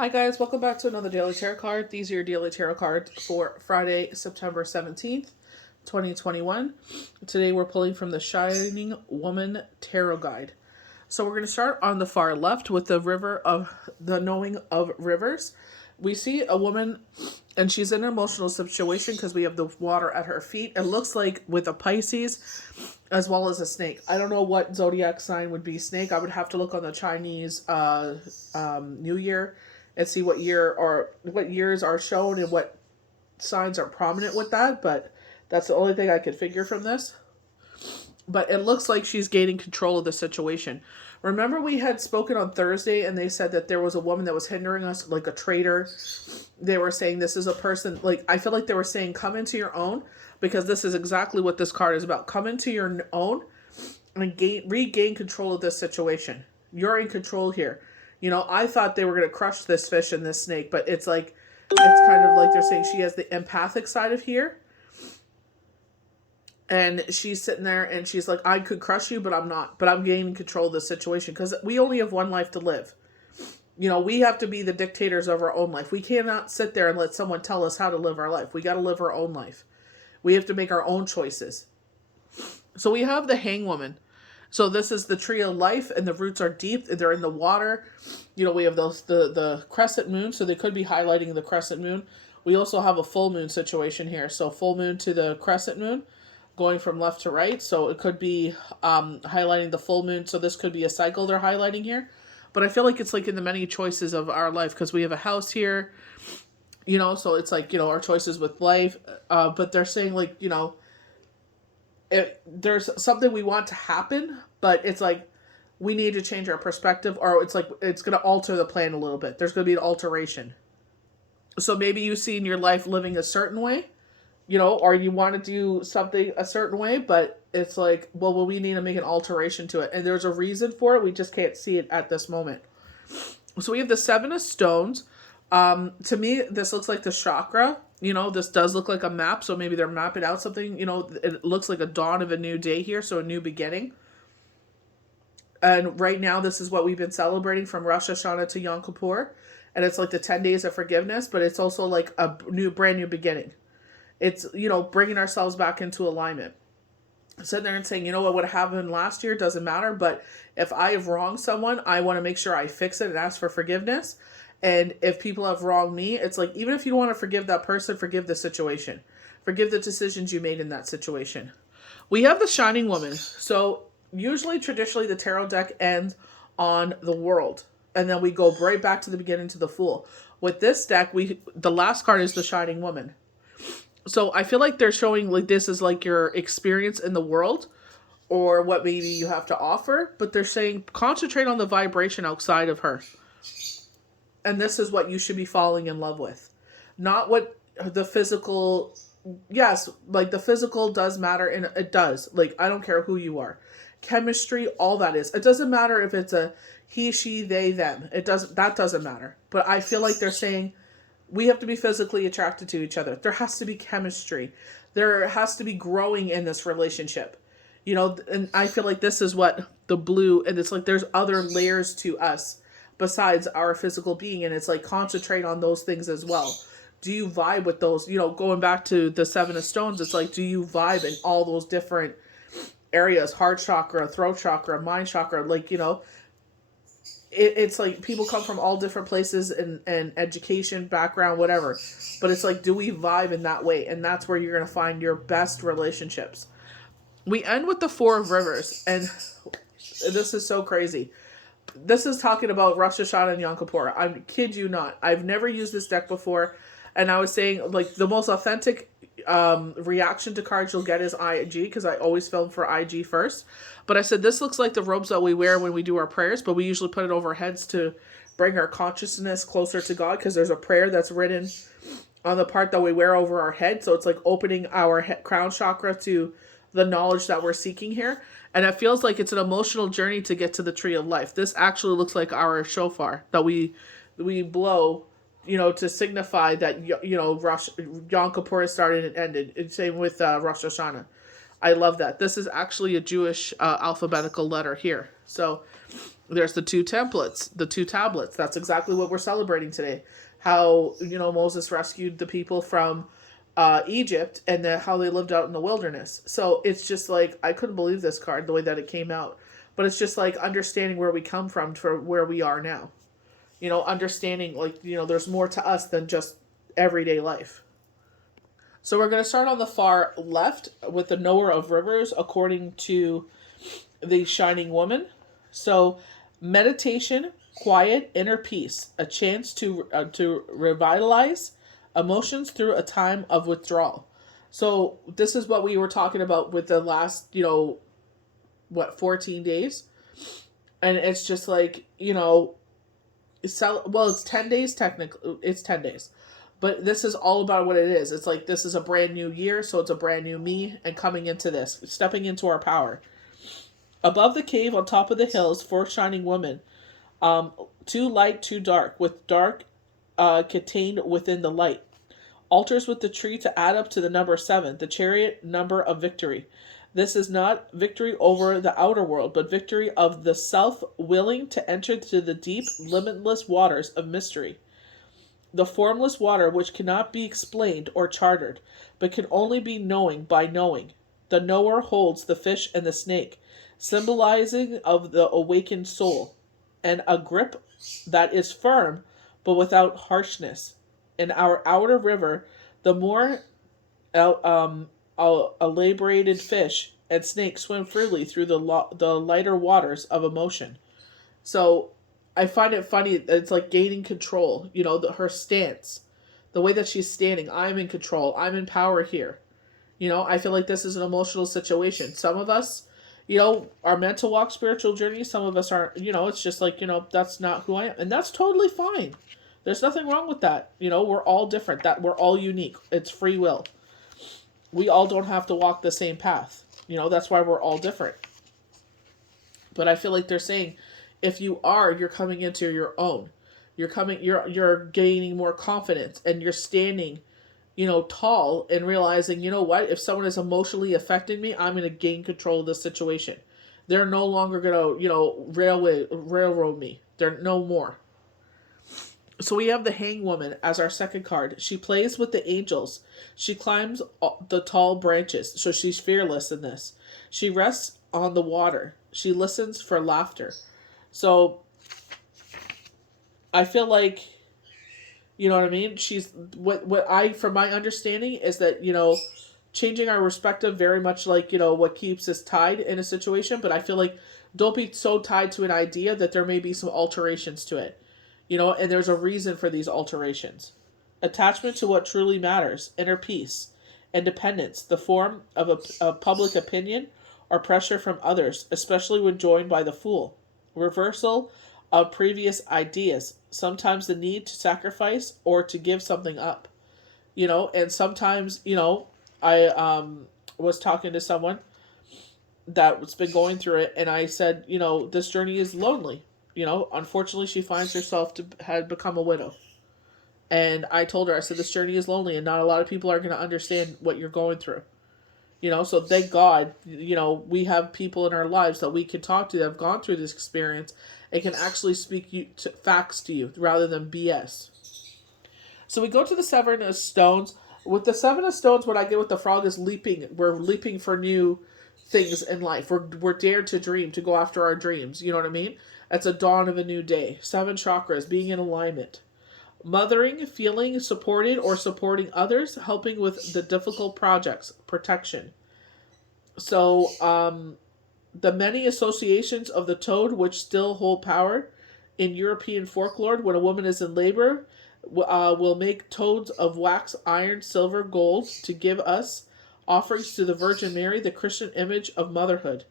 Hi guys, welcome back to another Daily Tarot card. These are your Daily Tarot cards for Friday, September 17th, 2021. Today we're pulling from the Shining Woman Tarot Guide. So we're going to start on the far left with the Knowing of Rivers. We see a woman and she's in an emotional situation because we have the water at her feet. It looks like with a Pisces as well as a snake. I don't know what zodiac sign would be snake. I would have to look on the Chinese New Year and see what years are shown and what signs are prominent with that. But that's the only thing I could figure from this. But it looks like she's gaining control of the situation. Remember we had spoken on Thursday and they said that there was a woman that was hindering us, like a traitor. They were saying this is a person, like I feel like they were saying come into your own, because this is exactly what this card is about. Come into your own and regain control of this situation. You're in control here. You know, I thought they were going to crush this fish and this snake, but it's kind of like they're saying she has the empathic side of here. And she's sitting there and she's like, I could crush you, but I'm not. But I'm gaining control of the situation because we only have one life to live. You know, we have to be the dictators of our own life. We cannot sit there and let someone tell us how to live our life. We got to live our own life. We have to make our own choices. So we have the Hangwoman. So this is the tree of life, and the roots are deep. They're in the water. You know, we have the crescent moon, so they could be highlighting the crescent moon. We also have a full moon situation here. So full moon to the crescent moon, going from left to right. So it could be highlighting the full moon. So this could be a cycle they're highlighting here. But I feel like it's like in the many choices of our life, because we have a house here. You know, so it's like, you know, our choices with life. But they're saying like, you know, there's something we want to happen, but it's like we need to change our perspective, or it's like it's going to alter the plan a little bit. There's going to be an alteration. So maybe you see in your life living a certain way, you know, or you want to do something a certain way, but it's like, well, we need to make an alteration to it. And there's a reason for it. We just can't see it at this moment. So we have the Seven of Stones. To me, this looks like the chakra. You know, this does look like a map, so maybe they're mapping out something. You know, it looks like a dawn of a new day here, so a new beginning. And right now, this is what we've been celebrating from Rosh Hashanah to Yom Kippur. And it's like the 10 days of forgiveness, but it's also like a brand new beginning. It's, you know, bringing ourselves back into alignment. Sitting there and saying, you know what happened last year doesn't matter, but if I have wronged someone, I want to make sure I fix it and ask for forgiveness. And if people have wronged me, it's like, even if you don't want to forgive that person, forgive the situation. Forgive the decisions you made in that situation. We have the Shining Woman. So usually, traditionally, the tarot deck ends on the World. And then we go right back to the beginning to the Fool. With this deck, the last card is the Shining Woman. So I feel like they're showing like this is like your experience in the world, or what maybe you have to offer. But they're saying concentrate on the vibration outside of her. And this is what you should be falling in love with. Not what the physical... Yes, like the physical does matter, and it does. Like, I don't care who you are. Chemistry, all that is. It doesn't matter if it's a he, she, they, them. That doesn't matter. But I feel like they're saying we have to be physically attracted to each other. There has to be chemistry. There has to be growing in this relationship. You know, and I feel like this is what the blue... And it's like there's other layers to us besides our physical being, and it's like concentrate on those things as well. Do you vibe with those? You know, going back to the Seven of Stones, it's like, do you vibe in all those different areas? Heart chakra, throat chakra, mind chakra. Like, you know, it's like people come from all different places and education, background, whatever. But it's like, do we vibe in that way? And that's where you're going to find your best relationships. We end with the Four of Rivers, and this is so crazy. This is talking about Rosh Hashanah and Yom Kippur. I kid you not. I've never used this deck before. And I was saying, like, the most authentic reaction to cards you'll get is IG, because I always film for IG first. But I said, this looks like the robes that we wear when we do our prayers, but we usually put it over our heads to bring our consciousness closer to God, because there's a prayer that's written on the part that we wear over our head. So it's like opening our crown chakra to the knowledge that we're seeking here. And it feels like it's an emotional journey to get to the tree of life. This actually looks like our shofar that we blow, you know, to signify that, you know, Yom Kippur started and ended. It's same with Rosh Hashanah. I love that. This is actually a Jewish alphabetical letter here. So There's the two templates, the two tablets. That's exactly what we're celebrating today. How, Moses rescued the people from Egypt, and then how they lived out in the wilderness. So it's just like, I couldn't believe this card, the way that it came out. But it's just like understanding where we come from for where we are now. Understanding, like, there's more to us than just everyday life. So we're going to start on the far left with the knower of rivers, according to the shining woman. So meditation, quiet, inner peace, a chance to revitalize emotions through a time of withdrawal. So this is what we were talking about with the last, 14 days. And it's just like, it's 10 days technically. It's 10 days. But this is all about what it is. It's like, this is a brand new year, so it's a brand new me, and coming into this, stepping into our power. Above the cave, on top of the hills, four shining women, too light, too dark, with dark contained within the light. Altars with the tree to add up to the number 7, the chariot number of victory. This is not victory over the outer world, but victory of the self willing to enter to the deep, limitless waters of mystery. The formless water which cannot be explained or charted, but can only be knowing by knowing. The knower holds the fish and the snake, symbolizing of the awakened soul, and a grip that is firm but without harshness. In our outer river, the more elaborated fish and snakes swim freely through the lighter waters of emotion. So I find it funny. It's like gaining control. Her stance, the way that she's standing. I'm in control. I'm in power here. I feel like this is an emotional situation. Some of us, are meant to walk spiritual journeys. Some of us aren't. It's just like, that's not who I am, and that's totally fine. There's nothing wrong with that. We're all different. That we're all unique. It's free will. We all don't have to walk the same path. That's why we're all different. But I feel like they're saying, if you're coming into your own. You're gaining more confidence, and you're standing, tall, and realizing, what? If someone is emotionally affecting me, I'm going to gain control of this situation. They're no longer going to, railroad me. They're no more. So we have the Hang Woman as our second card. She plays with the angels. She climbs the tall branches, so she's fearless in this. She rests on the water. She listens for laughter. So I feel like, you know what I mean? She's from my understanding is that, changing our perspective very much like, what keeps us tied in a situation. But I feel like, don't be so tied to an idea that there may be some alterations to it. And there's a reason for these alterations. Attachment to what truly matters, inner peace, independence, the form of a public opinion or pressure from others, especially when joined by the fool. Reversal of previous ideas, sometimes the need to sacrifice or to give something up. And sometimes, I was talking to someone that's been going through it, and I said, this journey is lonely. Unfortunately, she finds herself to had become a widow. And I told her, I said, this journey is lonely, and not a lot of people are going to understand what you're going through. So thank God, we have people in our lives that we can talk to that have gone through this experience and can actually speak facts to you rather than BS. So we go to the Seven of Stones. With the Seven of Stones, what I get with the frog is leaping. We're leaping for new things in life. We're dared to dream, to go after our dreams. You know what I mean? It's a dawn of a new day. 7 chakras, being in alignment. Mothering, feeling supported or supporting others, helping with the difficult projects, protection. So, the many associations of the toad which still hold power in European folklore, when a woman is in labor, will make toads of wax, iron, silver, gold to give us offerings to the Virgin Mary, the Christian image of motherhood.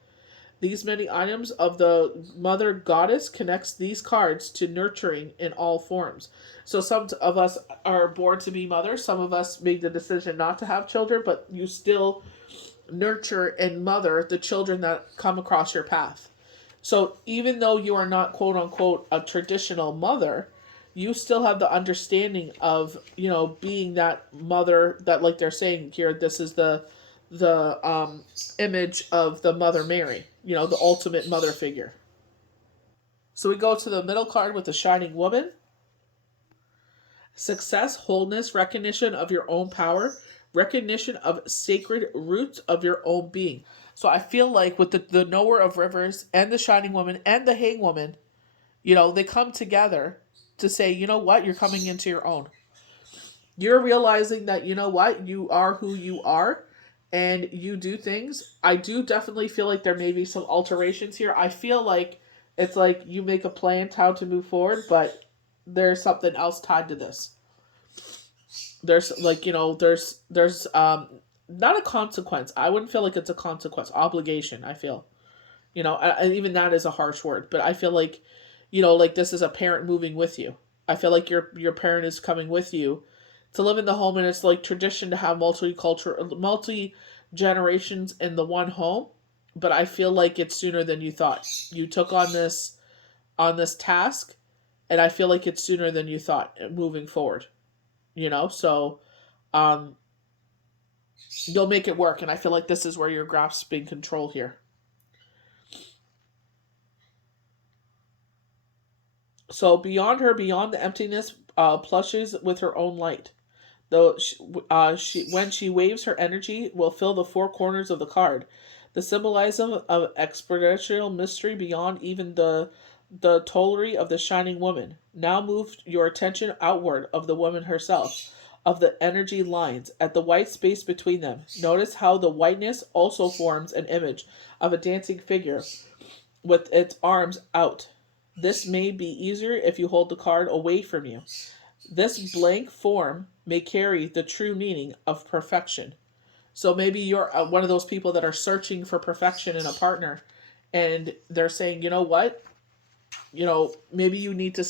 These many items of the mother goddess connects these cards to nurturing in all forms. So some of us are born to be mothers. Some of us make the decision not to have children, but you still nurture and mother the children that come across your path. So even though you are not, quote unquote, a traditional mother, you still have the understanding of, being that mother that, like they're saying here, this is the image of the Mother Mary, the ultimate mother figure. So we go to the middle card with the Shining Woman. Success, wholeness, recognition of your own power, recognition of sacred roots of your own being. So I feel like with the Knower of Rivers and the Shining Woman and the Hang Woman, they come together to say, you know what, you're coming into your own. You're realizing that, you know what, you are who you are and you do things. I do definitely feel like there may be some alterations here. I feel like it's like you make a plan how to move forward, but there's something else tied to this. There's like, there's not a consequence. I wouldn't feel like it's a consequence. Obligation, I feel. And even that is a harsh word, but I feel like, like this is a parent moving with you. I feel like your parent is coming with you to live in the home, and it's like tradition to have multi generations in the one home. But I feel like it's sooner than you thought. You took on this task, and I feel like it's sooner than you thought moving forward. So you'll make it work, and I feel like this is where you're grasping control here. So beyond her, beyond the emptiness, plushes with her own light. Though when she waves her energy, will fill the four corners of the card. The symbolism of exponential mystery beyond even the tolery of the Shining Woman. Now move your attention outward of the woman herself, of the energy lines, at the white space between them. Notice how the whiteness also forms an image of a dancing figure with its arms out. This may be easier if you hold the card away from you. This blank form may carry the true meaning of perfection. So maybe you're one of those people that are searching for perfection in a partner, and they're saying, you know what? Maybe you need to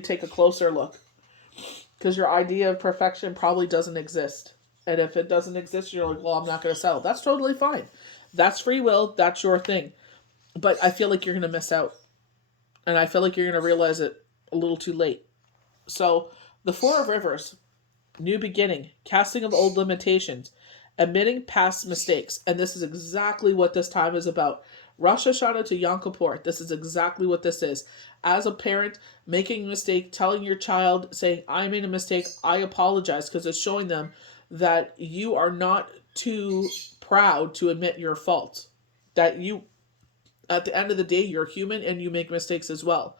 take a closer look, because your idea of perfection probably doesn't exist. And if it doesn't exist, you're like, well, I'm not going to settle. That's totally fine. That's free will. That's your thing. But I feel like you're going to miss out. And I feel like you're going to realize it a little too late. So the Four of Rivers, new beginning, casting of old limitations, admitting past mistakes. And this is exactly what this time is about. Rosh Hashanah to Yom Kippur. This is exactly what this is. As a parent, making a mistake, telling your child, saying, I made a mistake, I apologize, because it's showing them that you are not too proud to admit your fault. That you, at the end of the day, you're human and you make mistakes as well.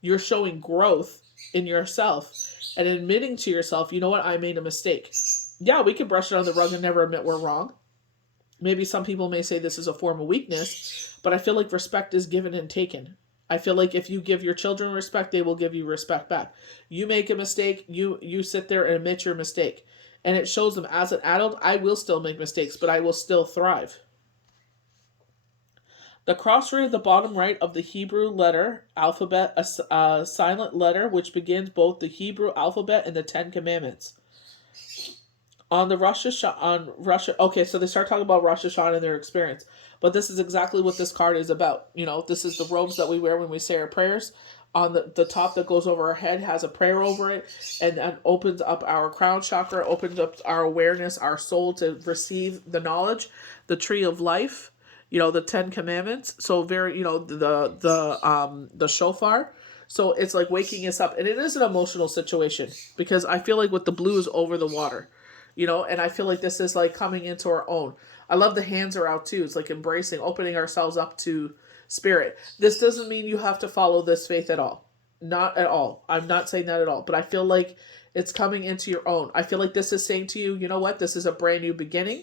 You're showing growth in yourself and admitting to yourself, you know what, I made a mistake. Yeah, we can brush it under the rug and never admit we're wrong. Maybe some people may say this is a form of weakness, but I feel like respect is given and taken. I feel like if you give your children respect, they will give you respect back. You make a mistake, you sit there and admit your mistake. And it shows them, as an adult, I will still make mistakes, but I will still thrive. The crossroad at the bottom right of the Hebrew letter alphabet, a silent letter which begins both the Hebrew alphabet and the Ten Commandments. On the Rosh Hashanah, okay, so they start talking about Rosh Hashanah and their experience. But this is exactly what this card is about. This is the robes that we wear when we say our prayers. On the top that goes over our head has a prayer over it, and that opens up our crown chakra, opens up our awareness, our soul to receive the knowledge, the tree of life, the Ten Commandments. So very, the shofar. So it's like waking us up, and it is an emotional situation because I feel like with the blue is over the water. And I feel like this is like coming into our own. I love the hands are out too. It's like embracing, opening ourselves up to spirit. This doesn't mean you have to follow this faith at all. Not at all. I'm not saying that at all. But I feel like it's coming into your own. I feel like this is saying to you, you know what? This is a brand new beginning.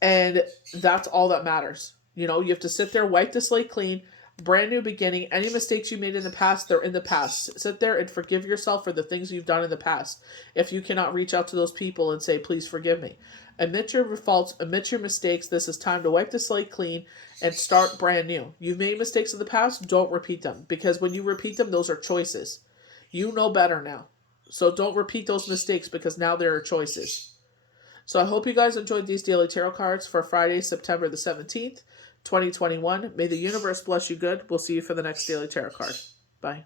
And that's all that matters. You have to sit there, wipe the slate clean, brand new beginning. Any mistakes you made in the past, they're in the past. Sit there and forgive yourself for the things you've done in the past. If you cannot reach out to those people and say, please forgive me. Admit your faults, admit your mistakes. This is time to wipe the slate clean and start brand new. You've made mistakes in the past, don't repeat them. Because when you repeat them, those are choices. You know better now. So don't repeat those mistakes because now there are choices. So I hope you guys enjoyed these daily tarot cards for Friday, September the 17th. 2021. May the universe bless you good. We'll see you for the next daily tarot card. Bye.